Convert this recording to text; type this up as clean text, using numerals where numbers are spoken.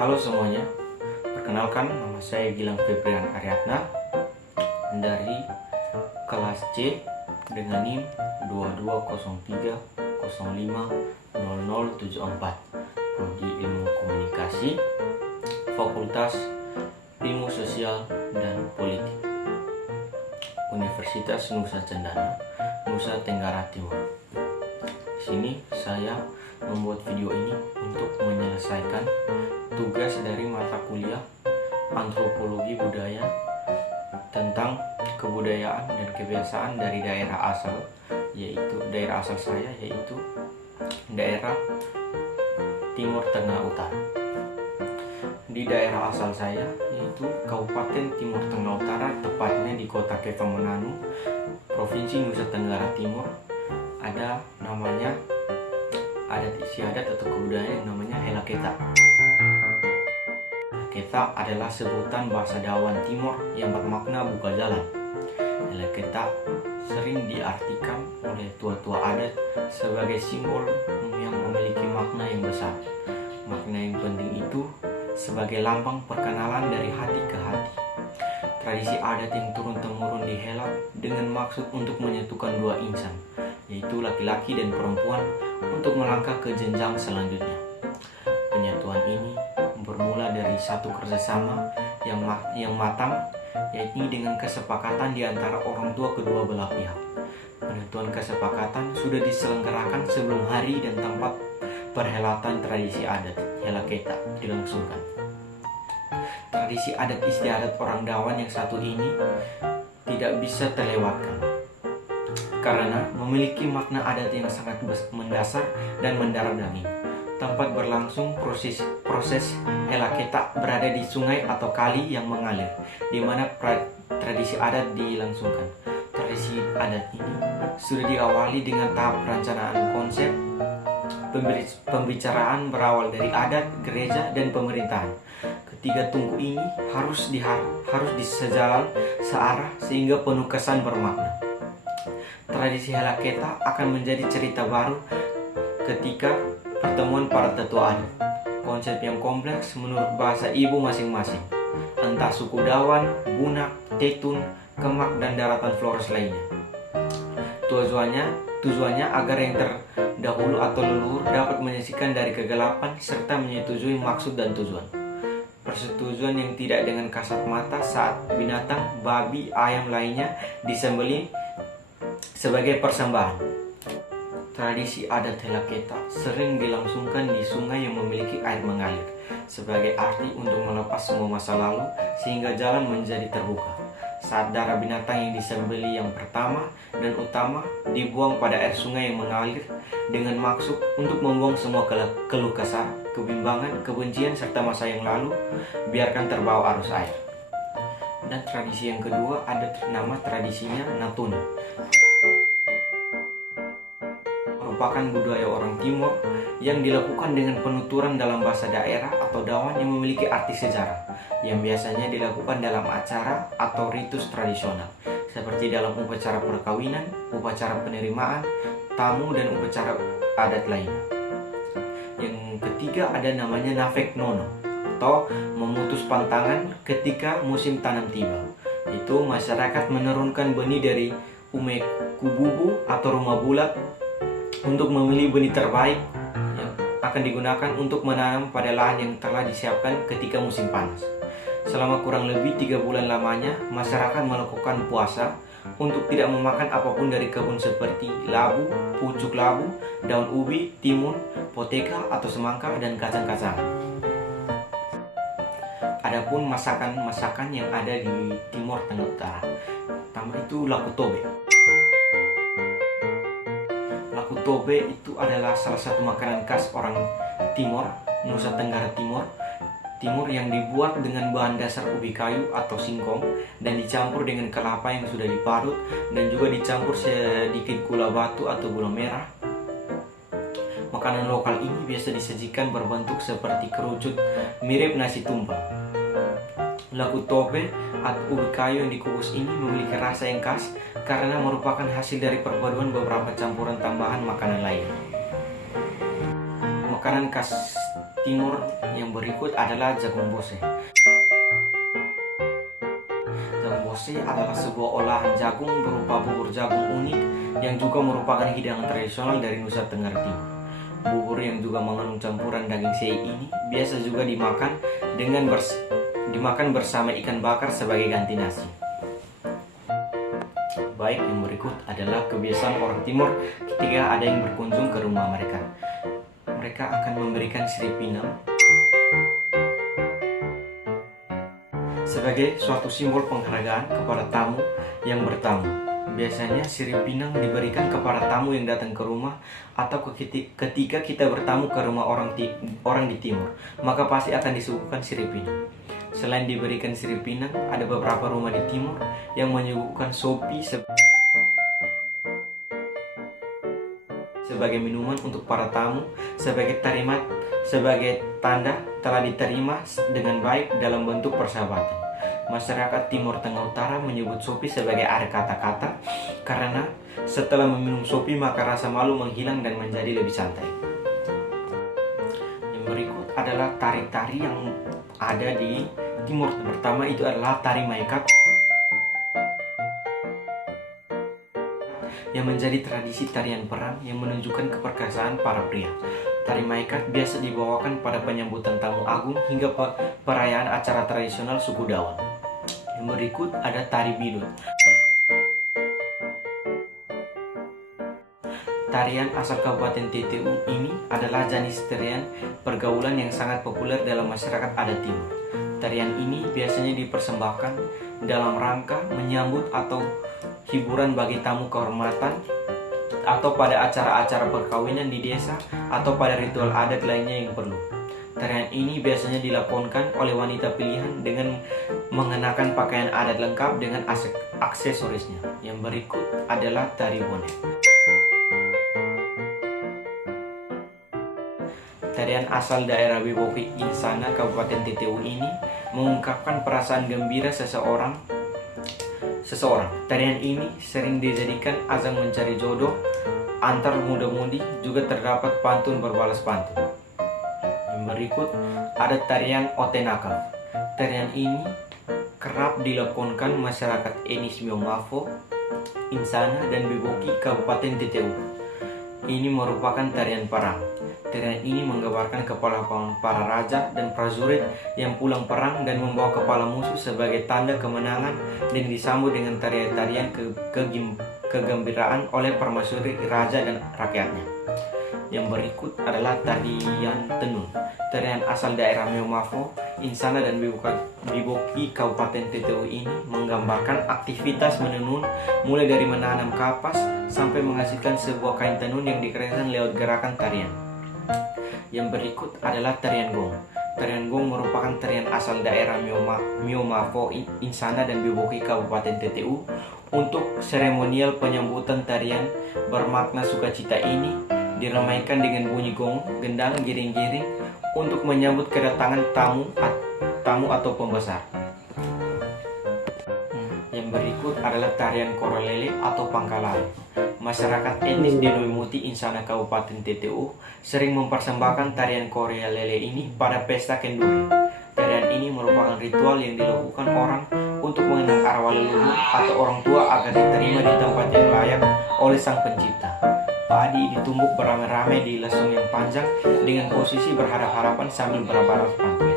Halo semuanya, perkenalkan nama saya Gilang Febrian Ariadna dari kelas C dengan NIM 2203050074, Prodi Ilmu Komunikasi, Fakultas Ilmu Sosial dan Politik, Universitas Nusa Cendana, Nusa Tenggara Timur. Di sini saya membuat video ini untuk menyelesaikan tugas dari mata kuliah Antropologi Budaya tentang kebudayaan dan kebiasaan dari daerah asal, yaitu daerah asal saya, yaitu daerah Timur Tengah Utara. Di daerah asal saya, yaitu Kabupaten Timur Tengah Utara, tepatnya di Kota Kefamananu, Provinsi Nusa Tenggara Timur, ada namanya adat istiadat atau kebudayaan yang namanya Helaketa. Helaketa adalah sebutan bahasa Dawan Timur yang bermakna buka jalan. Helaketa sering diartikan oleh tua-tua adat sebagai simbol yang memiliki makna yang besar. Makna yang penting itu sebagai lambang perkenalan dari hati ke hati. Tradisi adat yang turun-temurun dihelat dengan maksud untuk menyatukan dua insan, yaitu laki-laki dan perempuan, untuk melangkah ke jenjang selanjutnya. Penyatuan ini bermula dari satu kerjasama yang matang, yaitu dengan kesepakatan di antara orang tua kedua belah pihak. Penentuan kesepakatan sudah diselenggarakan sebelum hari dan tempat perhelatan tradisi adat Helaketa dilangsungkan. Tradisi adat istiadat orang Dawan yang satu ini tidak bisa terlewatkan karena memiliki makna adat yang sangat mendasar dan mendarah daging. Tempat berlangsung proses Helaketa berada di sungai atau kali yang mengalir, di mana tradisi adat dilangsungkan. Tradisi adat ini sudah diawali dengan tahap perencanaan konsep. Pembicaraan berawal dari adat, gereja, dan pemerintahan. Ketiga tungku ini harus disejalan searah sehingga penuh kesan bermakna. Tradisi Helaketa akan menjadi cerita baru ketika pertemuan para tetua adat. Konsep yang kompleks menurut bahasa ibu masing-masing, entah suku Dawan, Bunak, Tetun, Kemak, dan daratan Flores lainnya. Tujuannya agar yang terdahulu atau leluhur dapat menyaksikan dari kegelapan serta menyetujui maksud dan tujuan. Persetujuan yang tidak dengan kasat mata saat binatang, babi, ayam lainnya disembelih sebagai persembahan. Tradisi adat Helaketa sering dilangsungkan di sungai yang memiliki air mengalir sebagai arti untuk melepas semua masa lalu sehingga jalan menjadi terbuka. Saat darah binatang yang disembelih yang pertama dan utama dibuang pada air sungai yang mengalir dengan maksud untuk membuang semua keluh kesah, kebimbangan, kebencian serta masa yang lalu, biarkan terbawa arus air. Dan tradisi yang kedua ada nama tradisinya Natuni. Merupakan budaya orang Timur yang dilakukan dengan penuturan dalam bahasa daerah atau Dawan yang memiliki arti sejarah, yang biasanya dilakukan dalam acara atau ritus tradisional, seperti dalam upacara perkawinan, upacara penerimaan tamu, dan upacara adat lainnya. Yang ketiga ada namanya Nafek Nono atau memutus pantangan ketika musim tanam tiba. Itu masyarakat menurunkan benih dari ume kububu atau rumah bulat untuk memilih benih terbaik yang akan digunakan untuk menanam pada lahan yang telah disiapkan ketika musim panas. Selama kurang lebih 3 bulan lamanya, masyarakat melakukan puasa untuk tidak memakan apapun dari kebun seperti labu, pucuk labu, daun ubi, timun, poteka atau semangka, dan kacang-kacangan. Adapun masakan-masakan yang ada di Timur Tengah Utara, pertama itu lakutobe. Lakutobe itu adalah salah satu makanan khas orang Timur, Nusa Tenggara Timur yang dibuat dengan bahan dasar ubi kayu atau singkong dan dicampur dengan kelapa yang sudah diparut dan juga dicampur sedikit gula batu atau gula merah. Makanan lokal ini biasa disajikan berbentuk seperti kerucut mirip nasi tumpeng. Lakutobe atau ubi kayu yang dikukus ini memiliki rasa yang khas karena merupakan hasil dari perpaduan beberapa campuran tambahan makanan lain. Makanan khas timur yang berikut adalah jagung bose. Jagung bose adalah sebuah olahan jagung berupa bubur jagung unik yang juga merupakan hidangan tradisional dari Nusa Tenggara Timur. Bubur yang juga mengandung campuran daging sei ini biasa juga dimakan bersama ikan bakar sebagai ganti nasi. Baik, yang berikut adalah kebiasaan orang Timur ketika ada yang berkunjung ke rumah mereka. Mereka akan memberikan sirip pinang sebagai suatu simbol penghargaan kepada tamu yang bertamu. Biasanya sirip pinang diberikan kepada tamu yang datang ke rumah atau ketika kita bertamu ke rumah orang di timur, maka pasti akan disuguhkan sirip pinang. Selain diberikan sirip pinang, ada beberapa rumah di timur yang menyuguhkan sopi sebagai minuman untuk para tamu sebagai tanda telah diterima dengan baik dalam bentuk persahabatan. Masyarakat Timur Tengah Utara menyebut sopi sebagai air kata-kata karena setelah meminum sopi maka rasa malu menghilang dan menjadi lebih santai. Yang berikut adalah tari-tari yang ada di Timur. Pertama itu adalah tari maikat yang menjadi tradisi tarian perang yang menunjukkan keperkasaan para pria. Tari maikat biasa dibawakan pada penyambutan tamu agung hingga perayaan acara tradisional suku Dawan. Yang berikut ada tari bidul. Tarian asal Kabupaten TTU ini adalah jenis tarian pergaulan yang sangat populer dalam masyarakat adat Timur. Tarian ini biasanya dipersembahkan dalam rangka menyambut atau hiburan bagi tamu kehormatan atau pada acara-acara perkawinan di desa atau pada ritual adat lainnya yang perlu. Tarian ini biasanya dilakonkan oleh wanita pilihan dengan mengenakan pakaian adat lengkap dengan aksesorisnya. Yang berikut adalah tari bonek. Tarian asal daerah Biboki Insana Kabupaten TTU ini mengungkapkan perasaan gembira seseorang. Tarian ini sering dijadikan ajang mencari jodoh antar muda-mudi, juga terdapat pantun berbalas pantun. Yang berikut ada tarian Otenaka. Tarian ini kerap dilakonkan masyarakat etnis Miomafo, Insana, dan Biboki Kabupaten TTU. Ini merupakan tarian perang. Tarian ini menggambarkan kepala para raja dan prajurit yang pulang perang dan membawa kepala musuh sebagai tanda kemenangan dan disambut dengan tarian-tarian kegembiraan oleh permaisuri raja dan rakyatnya. Yang berikut adalah tarian tenun. Tarian asal daerah Miomafo, Insana, dan Biboki Kabupaten TTU ini menggambarkan aktivitas menenun mulai dari menanam kapas sampai menghasilkan sebuah kain tenun yang dikeringkan lewat gerakan tarian. Yang berikut adalah tarian gong. Tarian gong merupakan tarian asal daerah Miomafo, Insana, dan Biboki Kabupaten TTU. Untuk seremonial penyambutan tarian bermakna sukacita ini diramaikan dengan bunyi gong, gendang, giring-giring untuk menyambut kedatangan tamu atau pembesar. Yang berikut adalah tarian korolele atau pangkalale. Masyarakat etnis di Noimuti, Insana, Kabupaten TTU sering mempersembahkan tarian korolele ini pada pesta kenduri. Tarian ini merupakan ritual yang dilakukan orang untuk mengenang arwah leluhur atau orang tua agar diterima di tempat yang layak oleh Sang Pencipta. Padi ditumbuk beramai-ramai di lesung yang panjang dengan posisi berhadap-hadapan sambil berbalas pantun.